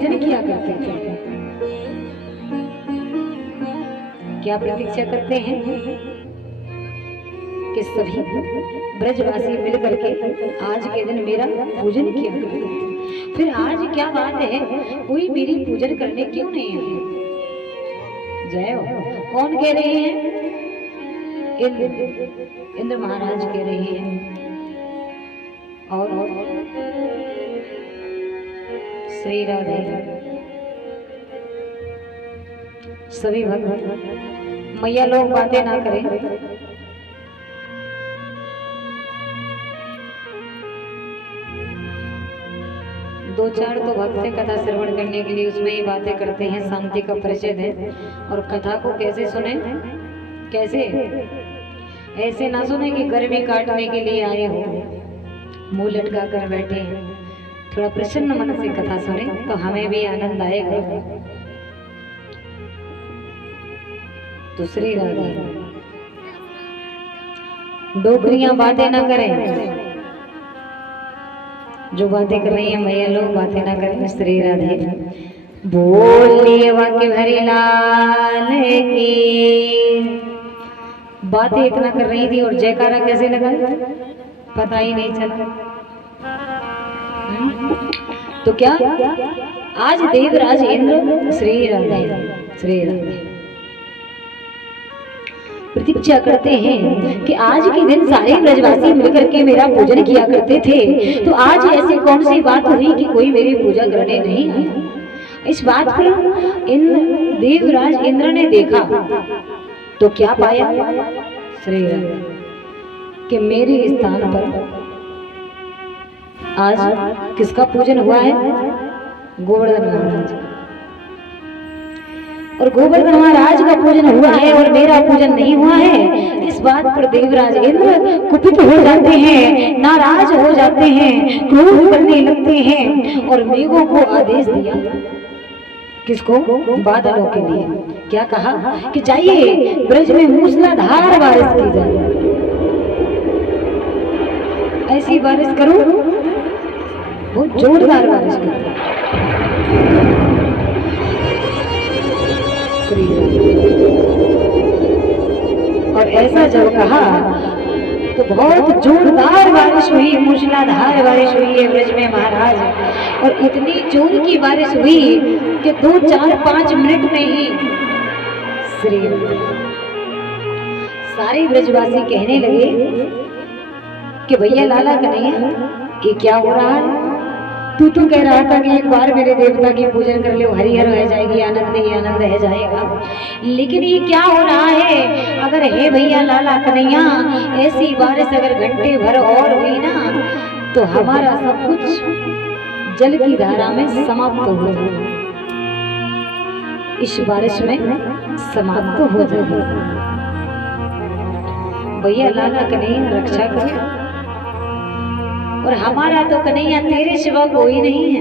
पूजन किया करते थे। क्या प्रतीक्षा करते हैं कि सभी ब्रजवासी मिलकर के आज के दिन मेरा पूजन किया करते थे। फिर आज क्या बात है, कोई मेरी पूजन करने क्यों नहीं आया? जय हो। कौन कह रहे हैं? इंद्र महाराज कह रहे हैं। और श्री राधे सभी भक्त मैया लोग बातें ना करें। दो चार तो भक्त है कथा श्रवण करने के लिए, उसमें ही बातें करते हैं, शांति का परिचय दें। और कथा को कैसे सुने? कैसे? ऐसे ना सुने कि गर्मी काटने के लिए आए हो, मुंह लटका कर बैठे हैं। थोड़ा प्रसन्न मन से कथा सुने तो हमें भी आनंद आएगा। दूसरी राधे डोकरियां बातें ना करें, जो बातें कर रही हैं मैया लोग बातें ना करें। श्री राधे बोलिए वाक्य भरी लाल की। बातें इतना कर रही थी और जयकारा कैसे लगा पता ही नहीं चला। तो क्या आज देवराज इंद्र श्री राधे प्रतीक्षा करते हैं कि आज के दिन सारे ब्रजवासी मिलकर के मेरा पूजन किया करते थे, तो आज ऐसी कौन सी बात हुई कि कोई मेरी पूजा करने नहीं आया? इस बात पर देवराज इंद्र ने देखा तो क्या पाया? श्री राधे कि मेरे स्थान पर आज किसका पूजन हुआ है? गोवर्धन महाराज। और गोवर्धन महाराज का पूजन हुआ है और मेरा पूजन नहीं हुआ है। इस बात पर देवराज इंद्र कुपित हो जाते हैं, नाराज हो जाते हैं, क्रोध करने लगते हैं और मेघों को आदेश दिया। किसको? बादलों के लिए। क्या कहा कि जाइए ब्रज में मूसलाधार बारिश की जाए, ऐसी बारिश करो, बहुत जोरदार बारिश करो। और ऐसा जब कहा तो बहुत जोरदार बारिश हुई, मूसलाधार बारिश हुई है ब्रज में महाराज। और इतनी जोर की बारिश हुई कि 2, 4, 5 मिनट में ही श्री सारे ब्रजवासी कहने लगे कि भैया लाला कन्हैया ये क्या हो रहा है? तू तो कह रहा था कि एक बार मेरे देवता की पूजन कर लो, हरिहर रह जाएगी, आनंद ही आनंद रह जाएगा, लेकिन ये क्या हो रहा है? अगर हे भैया लाला कन्हैया ऐसी बारिश अगर घंटे भर और हुई ना तो हमारा सब कुछ जल की धारा में समाप्त हो जाएगा, इस बारिश में समाप्त हो जाएगा। भैया लाला कन्हैया रक्षा करो, और हमारा तो कन्हैया तेरे सिवा कोई नहीं है।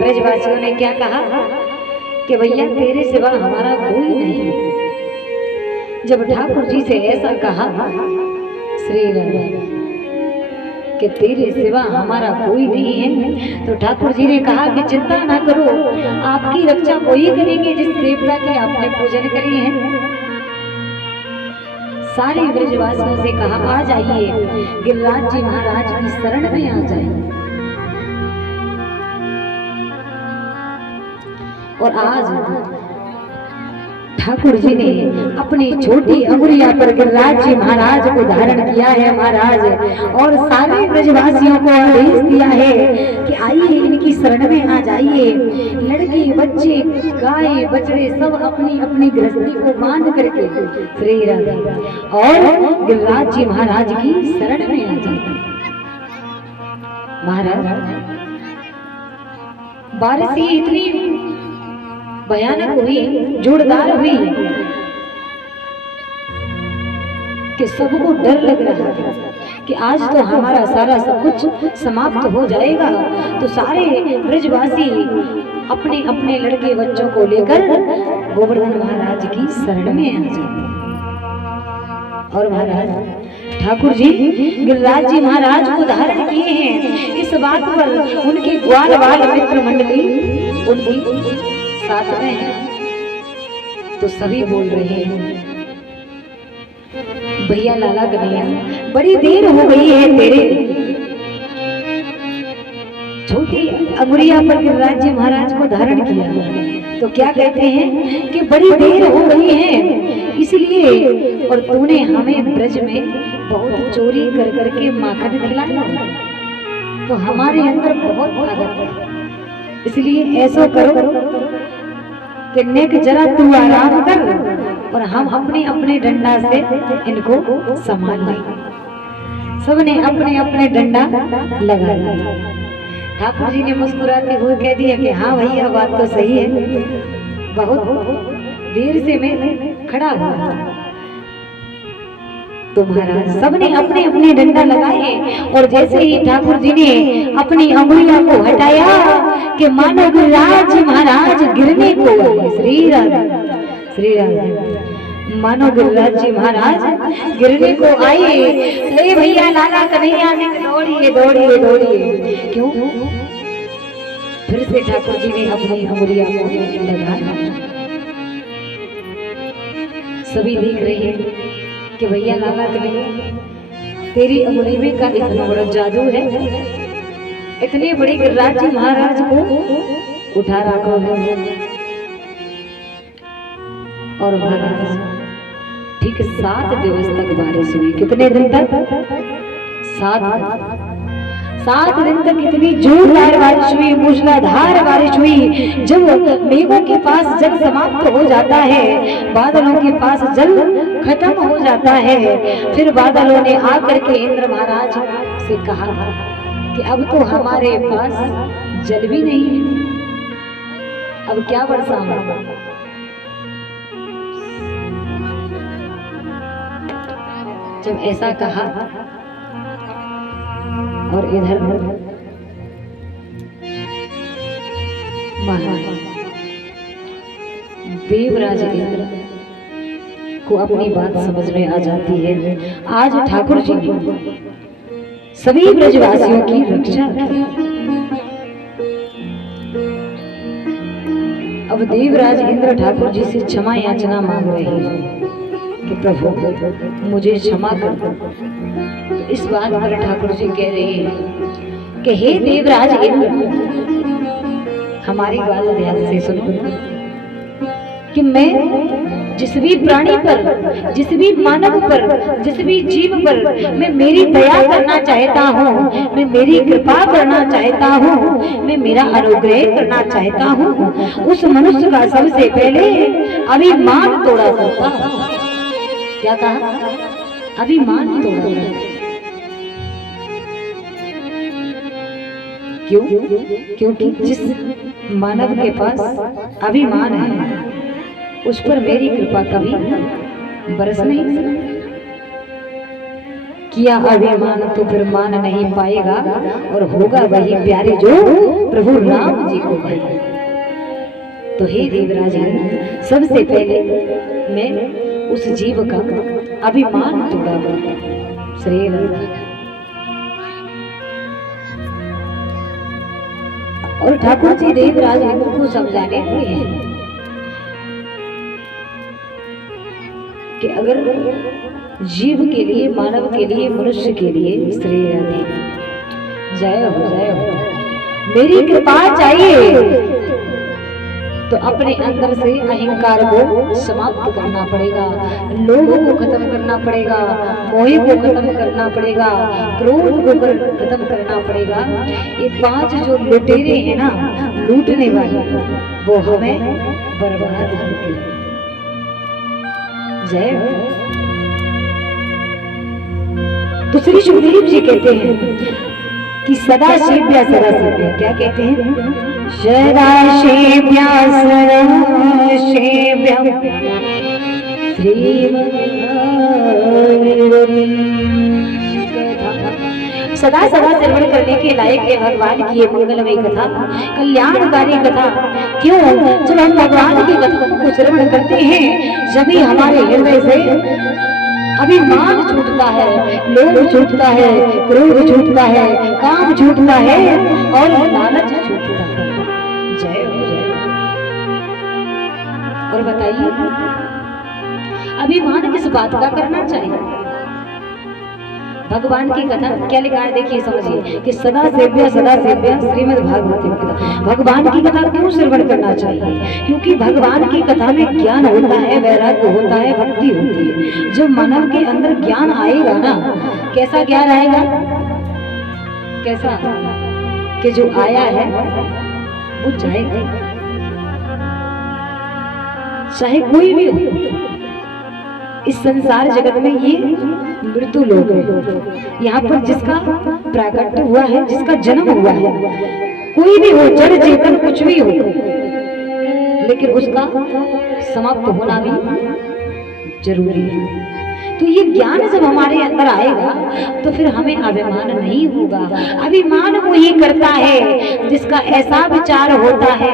ब्रजवासियों ने क्या कहा कि भैया तेरे सिवा हमारा कोई नहीं है। जब ठाकुर जी से ऐसा कहा श्री राधे कि तेरे सिवा हमारा कोई नहीं है, तो ठाकुर जी ने कहा कि चिंता ना करो, आपकी रक्षा वही करेंगे जिस देवता की आपने पूजन करी है। सारे ब्रजवासियों से कहा आ जाइए, गिरिराज जी महाराज की शरण में आ जाइए। और आज ठाकुर जी ने अपनी छोटी अंगुलिया पर गिरिराज जी महाराज को धारण किया है महाराज, और सारे ब्रजवासियों को आदेश दिया है कि आइए इनकी शरण में आ जाइए। लड़के बच्चे गाय बछड़े सब अपनी अपनी गृहस्थी को बांध करके श्री राधे और गिरिराज जी महाराज की शरण में आ जाइए। महाराज बारिश ही इतनी भयानक हुई, जोरदार हुई कि सबको डर लग रहा था कि आज तो हमारा सारा सब कुछ समाप्त हो जाएगा। तो सारे ब्रजवासी अपने अपने लड़के बच्चों को लेकर गोवर्धन महाराज की शरण में आ जाते। और महाराज ठाकुर जी गिरिराज जी महाराज को धारण किए हैं। इस बात पर उनके ग्वाल बाल मित्र मंडली उनकी साथ में है। तो सभी बोल रहे हैं भैया लाला कन्हैया बड़ी देर हो गई है तेरे छोटी अंगुरिया पर गिरिराज जी महाराज को धारण किया। तो क्या कहते हैं कि बड़ी देर हो गई है इसलिए, और तूने हमें ब्रज में बहुत चोरी कर करके माखन खिलाया, तो हमारे अंदर बहुत आदत है, इसलिए ऐसा करो कि नेक जरा तू आराम कर और हम अपने अपने डंडा से इनको संभाल लें। सबने अपने अपने डंडा लगा लिया। ठाकुर जी ने मुस्कुराते हुए कह दिया कि हाँ भैया बात तो सही है, बहुत देर से मैं खड़ा हुआ। तो महाराज सबने अपने अपने डंडा लगाए और जैसे ही ठाकुर जी ने अपनी अंगुलियों को हटाया कि मानो गिरिराज महाराज गिरने को आए। श्री राधे श्री राधे। मानो गिरिराज जी महाराज गिरने को आए। ले भैया लाला कन्हैया ने दौड़िए दौड़िए दौड़िए। क्यों? फिर से ठाकुर जी ने अपनी अंगुलियों को लगाया। सभी देख रहे हैं कि भैया लाला कन्हैया तेरी अंगुली में का इतना बड़ा जादू है, इतने बड़े गिरिराज जी महाराज को उठा रखा है। और महाराज ठीक 7 दिवस तक बारिश हुई। कितने दिन तक? 7 दिन तक इतनी जोरदार बारिश हुई, मूसलाधार बारिश हुई। जब मेघों के पास जल समाप्त हो जाता है, बादलों के पास जल खत्म हो जाता है, फिर बादलों ने आकर के इंद्र महाराज से कहा कि अब तो हमारे पास जल भी नहीं है, अब क्या बरसाना। जब ऐसा कहा और इधर महाराज देवराज इंद्र को अपनी बात समझ में आ जाती है। आज ठाकुर जी ने सभी ब्रजवासियों की रक्षा की। अब देवराज इंद्र ठाकुर जी से क्षमा याचना मांग रहे हैं कि प्रभु मुझे क्षमा कर दो। तो इस बात पर ठाकुर जी कह रहे हैं कि हे देवराज इंद्र, हमारी बात ध्यान से सुनो कि मैं जिस भी प्राणी पर, जिस भी मानव पर, जिस भी जीव पर मैं मेरी दया करना चाहता हूँ, मैं मेरी कृपा करना चाहता हूँ, मैं मेरा अनुग्रह करना चाहता हूँ, उस मनुष्य का सबसे पहले अभिमान तोड़ा जाता है। क्या कहा? अभिमान तोड़ा जाता। क्यों? क्योंकि जिस मानव के पास अभिमान है उस पर मेरी कृपा कभी बरस नहीं सकती। किया अभिमान तो फिर मान नहीं पाएगा और होगा वही प्यारे जो प्रभु राम जी को भाई। तो हे देवराज, सबसे पहले मैं उस जीव का अभिमान तोड़ा। श्री राम। और ठाकुर जी देवराज इंद्र को समझाने हुए हैं कि अगर जीव के लिए, मानव के लिए, मनुष्य के लिए, श्री राधे, जय हो, मेरी कृपा चाहिए तो अपने अंदर से अहंकार को समाप्त करना पड़ेगा, लोभ को खत्म करना पड़ेगा, मोह को खत्म करना पड़ेगा, क्रोध को खत्म करना पड़ेगा। ये 5 जो लुटेरे हैं ना, लूटने वाले, वो हमें बर्बाद करते हैं। जय हो। तो श्री सुखदेव जी कहते हैं कि सदा सेव्या, सदा सेव्या, क्या कहते हैं? सदा सेव्या, सदा सेव्या सदा सदा श्रवण करने के लायक है भगवान की ये मंगलमय कथा, कल्याणकारी कथा। क्यों? जब हम भगवान की कथा को श्रवण करते हैं जब ही हमारे हृदय से अभिमान छूटता है, लोभ छूटता है, क्रोध छूटता है, काम छूटता है और लालच छूटता है। जय हो जय। और बताइए अभिमान किस बात का करना चाहिए? भगवान की कथा क्या लिखा है देखिए, समझिए कि सदा सेव्य श्रीमद् भागवत कथा। भगवान की कथा क्यों श्रवण करना चाहिए? क्योंकि भगवान की कथा में ज्ञान होता है, वैराग्य होता है, भक्ति होती है। जो मानव के अंदर ज्ञान आएगा ना, कैसा ज्ञान आएगा? कैसा कि जो आया है वो जाएगा, चाहे कोई भी हो। इस संसार जगत में ये मृत्यु लोग है। यहाँ पर जिसका प्राकट्य हुआ है, जिसका जन्म हुआ है, कोई भी हो, जड़ चेतन कुछ भी हो, लेकिन उसका समाप्त होना भी जरूरी है। तो ये ज्ञान जब हमारे अंदर आएगा तो फिर हमें अभिमान नहीं होगा। अभिमान वही करता है जिसका ऐसा विचार होता है,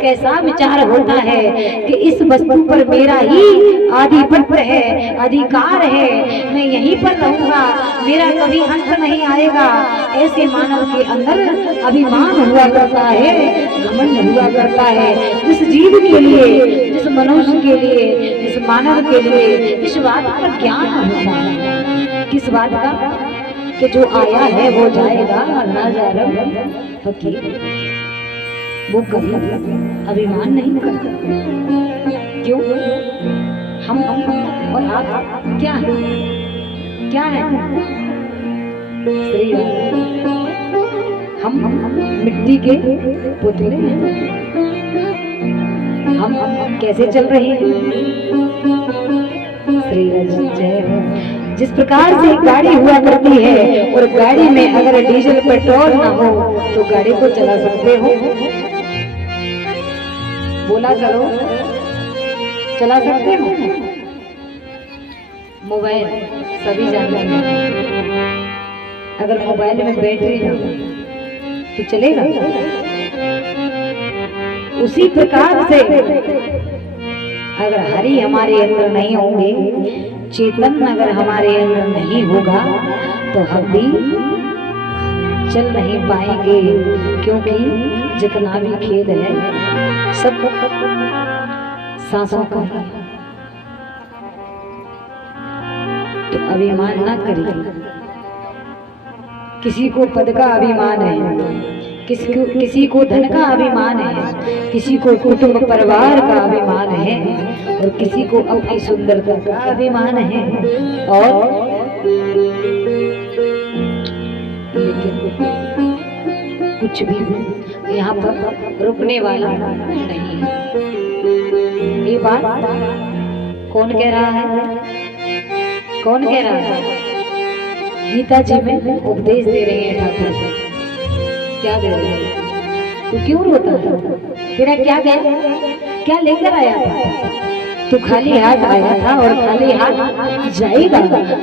कैसा विचार होता है कि इस वस्तु पर मेरा ही आधिपत्य है, अधिकार है, मैं यहीं पर रहूंगा, मेरा कभी अंत नहीं आएगा। ऐसे मानव के अंदर अभिमान हुआ करता है, घमंड हुआ करता है। जिस जीव के लिए, जिस मनुष्य के लिए, जिस मानव के लिए इस बात का ज्ञान होता है। किस बात का? कि जो आया है वो जाएगा, ना जा रहा फकीर, वो कभी अभिमान नहीं करता। क्यों? हम और आप क्या है? क्या है? श्री हम मिट्टी के पुतले हैं। हम कैसे चल रहे हैं? श्री जय हो। जिस प्रकार से गाड़ी हुआ करती है और गाड़ी में अगर डीजल पेट्रोल ना हो तो गाड़ी को चला सकते हो? बोला करो, चला सकते हो? मोबाइल सभी जानते हैं, अगर मोबाइल में बैटरी ना हो तो चलेगा? उसी प्रकार से अगर हरि हमारे अंदर नहीं होंगे, चेतन अगर हमारे अंदर नहीं होगा तो हम भी चल नहीं पाएंगे। क्योंकि जितना भी खेल है सब सांसों का है। तो अभिमान ना करिए। किसी को पद का अभिमान है, किसी को धन का अभिमान है, किसी को कुटुंब परिवार का अभिमान है और किसी को अपनी सुंदरता का अभिमान है। और लेकिन कुछ भी यहाँ पर रुकने वाला नहीं है। ये बात कौन कह रहा है? कौन कह रहा है? गीता जी में उपदेश दे रहे हैं ठाकुर जी। क्या दे रहे हैं? तू क्यों रोता है? तेरा क्या गया? क्या लेकर आया था? तू खाली हाथ आया था और खाली हाथ जाएगा।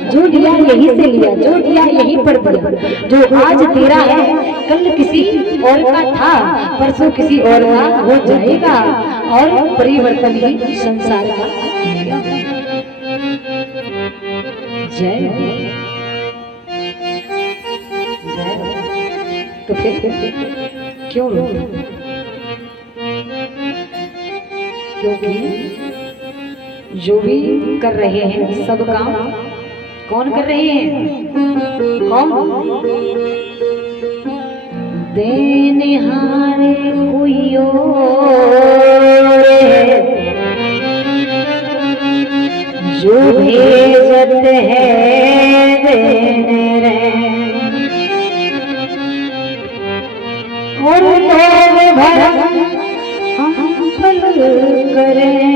जो लिया यहीं से लिया, जो लिया यहीं पर दिया। जो आज तेरा है कल किसी और का था, परसों किसी और का हो जाएगा। और परिवर्तन ही संसार का नियम है। जय तो फिर क्यों रो? क्योंकि जो भी कर रहे हैं सब काम कौन कर रहे हैं? कौन? देनिहारे कोई और है, जो भेजत है देने रे। और लोग भरम हम फल करें,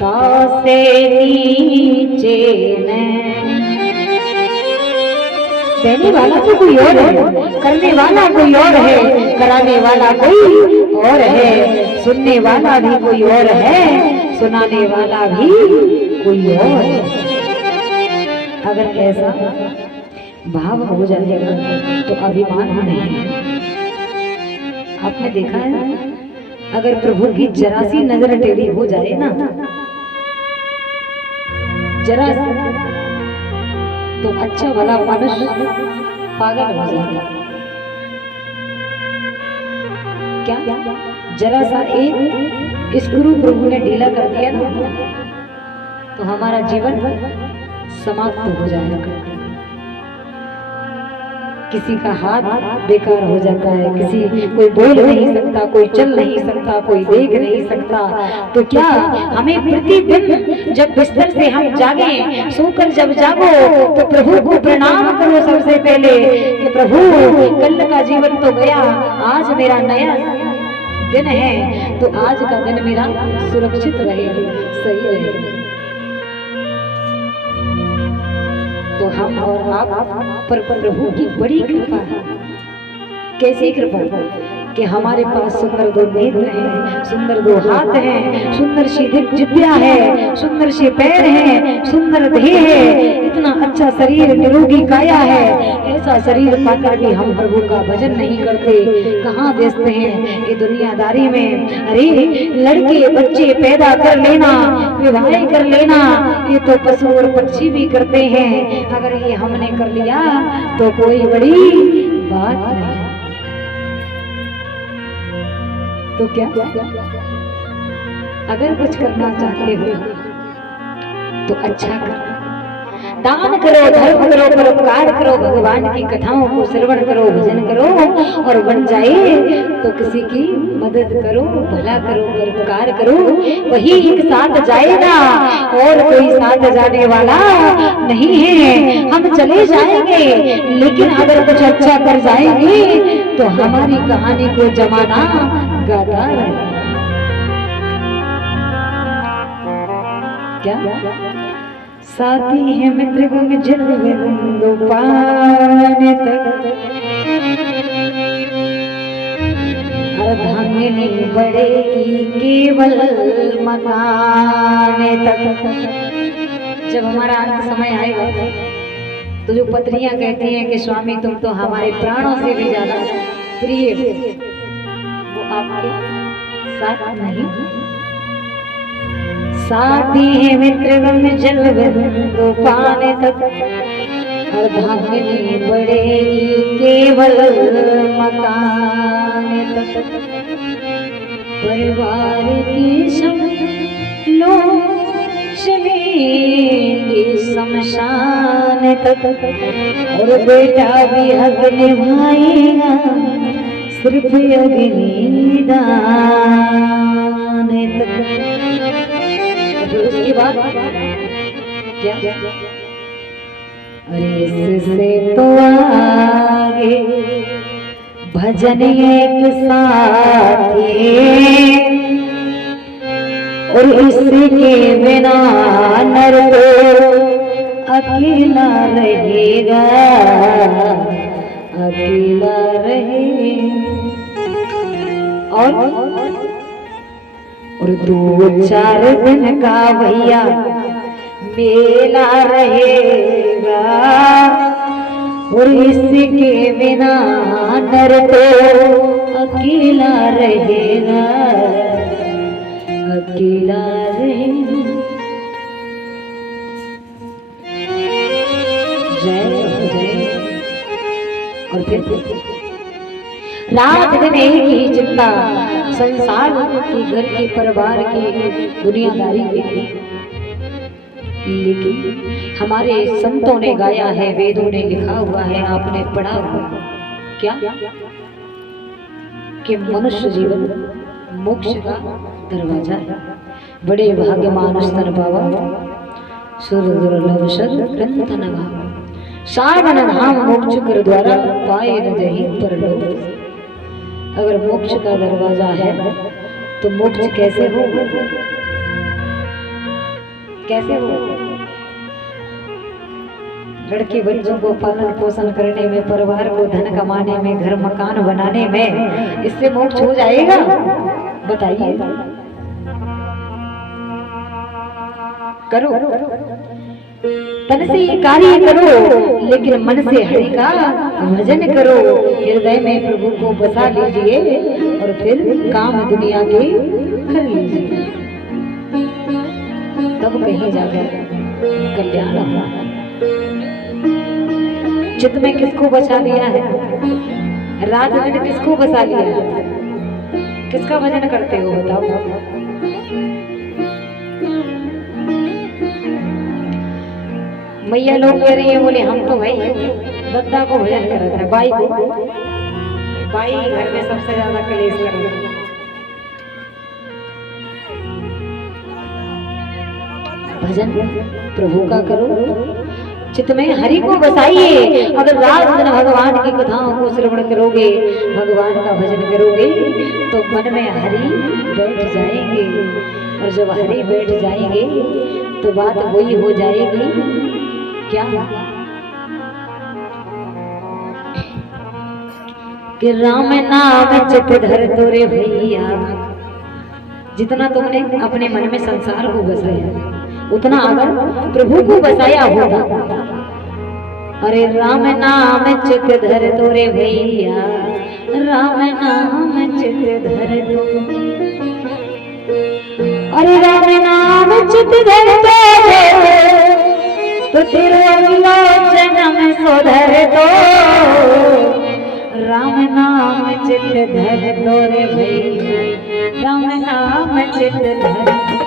तासे नीचे न। देने वाला तो कोई और है, करने वाला कोई और है, कराने वाला कोई और है, सुनने वाला भी कोई और है, सुनाने वाला भी कोई और है। अगर ऐसा भाव हो जाएगा तो अभिमान नहीं है। आपने देखा है अगर प्रभु की जरा सी नजर टेढ़ी हो जाए ना जरा तो अच्छा भला मनुष्य पागल हो जाता। क्या जरा सा एक स्क्रू प्रभु ने ढीला कर दिया ना तो हमारा जीवन समाप्त हो जाएगा। किसी का हाथ बेकार हो जाता है, किसी कोई बोल नहीं सकता, कोई चल नहीं सकता, कोई देख नहीं सकता। तो क्या हमें प्रतिदिन जब बिस्तर से हम जागे, सोकर जब जागो तो प्रभु को प्रणाम करो सबसे पहले कि प्रभु कल का जीवन तो गया, आज मेरा नया दिन है, तो आज का दिन मेरा सुरक्षित रहे, सही रहे। तो हम और आप पर प्रभु की बड़ी कृपा है। कैसी कृपा कि हमारे पास सुंदर दो नेत्र हैं, सुंदर दो हाथ हैं, सुंदर सी जिह्वा है, सुंदर से पैर हैं, सुंदर देह है, इतना अच्छा शरीर, निरोगी काया है। ऐसा शरीर पाकर भी हम प्रभु का भजन नहीं करते, कहाँ व्यस्त हैं ये दुनियादारी में। अरे लड़के बच्चे पैदा कर लेना, विवाह कर लेना, ये तो पशु और पक्षी भी करते हैं। अगर ये हमने कर लिया तो कोई बड़ी बात नहीं। तो क्या अगर कुछ करना चाहते हो तो अच्छा करो, दान करो, धर्म करो, परोपकार करो, भगवान की कथाओं को श्रवण करो, भजन करो, और बन जाए तो किसी की मदद करो, भला करो, परोपकार करो, वही एक साथ जाएगा और कोई साथ जाने वाला नहीं है। हम चले जाएंगे लेकिन अगर कुछ अच्छा कर जाएंगे तो हमारी कहानी को जमाना गाता रहे। क्या साथी है मित्र गुम जन्म पाने तक, अर्धांगिनी बढ़ेगी केवल मकाने तक। जब हमारा अंत समय आएगा तो जो पत्नियां कहती हैं कि स्वामी तुम तो हमारे प्राणों से भी ज्यादा प्रिय हो, वो आपके साथ नहीं। साथी है मित्र गम जल बिंदु पाने तक, अर्धांगिनी बढ़ेगी केवल मकाने तक। परिवार की सब लोग चलेंगे शमशान तक, और बेटा भी हक निभाएगा सिर्फ अग्नि दान तक। उसके बाद क्या अरे इससे तो आगे भजन एक साथी, और इसके बिना नर तो अकेला रहेगा, अकेला रहेगा। और 2-4 दिन का भैया मेला रहेगा, और इसके बिना नर तो अकेला रहेगा, अकेला रहेगा। जय जय। और फिर रात दिन एक ही चिंता, संसार की, घर की, परिवार की, दुनियादारी की। लेकिन हमारे संतों ने गाया है, वेदों ने लिखा हुआ है, आपने पढ़ा हुआ क्या कि मनुष्य जीवन मोक्ष का दरवाजा है। बड़े भाग्यमान स्तन पावा सुर दुर्लभ सद ग्रंथ नगा, साधन धाम मोक्ष कर द्वारा पाए न जही परलोक। अगर मोक्ष का दरवाजा है तो मोक्ष कैसे हो, कैसे हो? लड़के बच्चों को पालन पोषण करने में, परिवार को धन कमाने में, घर मकान बनाने में, इससे मोक्ष हो जाएगा? बताइए। करो, तन से ये कार्य करो, लेकिन मन से हरि का भजन करो। हृदय में प्रभु को बसा लीजिए और फिर काम दुनिया के कर लीजिए, तब कहीं जाकर कल्याण हुआ। चित्त में किसको बचा लिया है, रात दिन किसको बसा लिया है, किसका भजन करते हो बताओ। मैया लोग कह रही है, बोले हम तो भाई दद्दा को भजन कर रहे थे, बाई को, बाई घर में सबसे ज्यादा कलेश कर रही है। भजन प्रभु का करो, चित्त में हरि को बसाइए। अगर रात दिन भगवान की कथाओं को श्रवण करोगे, भगवान का भजन करोगे, तो मन में हरि बैठ जाएंगे। और जब हरि बैठ जाएंगे तो बात वही हो जाएगी, क्या कि राम नाम चित धर तोरे भैया। जितना तुमने अपने मन में संसार को बसाया, उतना अगर प्रभु को बसाया होगा। अरे राम नाम चित धर तोरे भैया, राम नाम चित धर तो, अरे राम नाम चित धर तो तेरे विलोचन में सोधर तो, राम नाम चित धर तोरे भैया, राम नाम चित धर।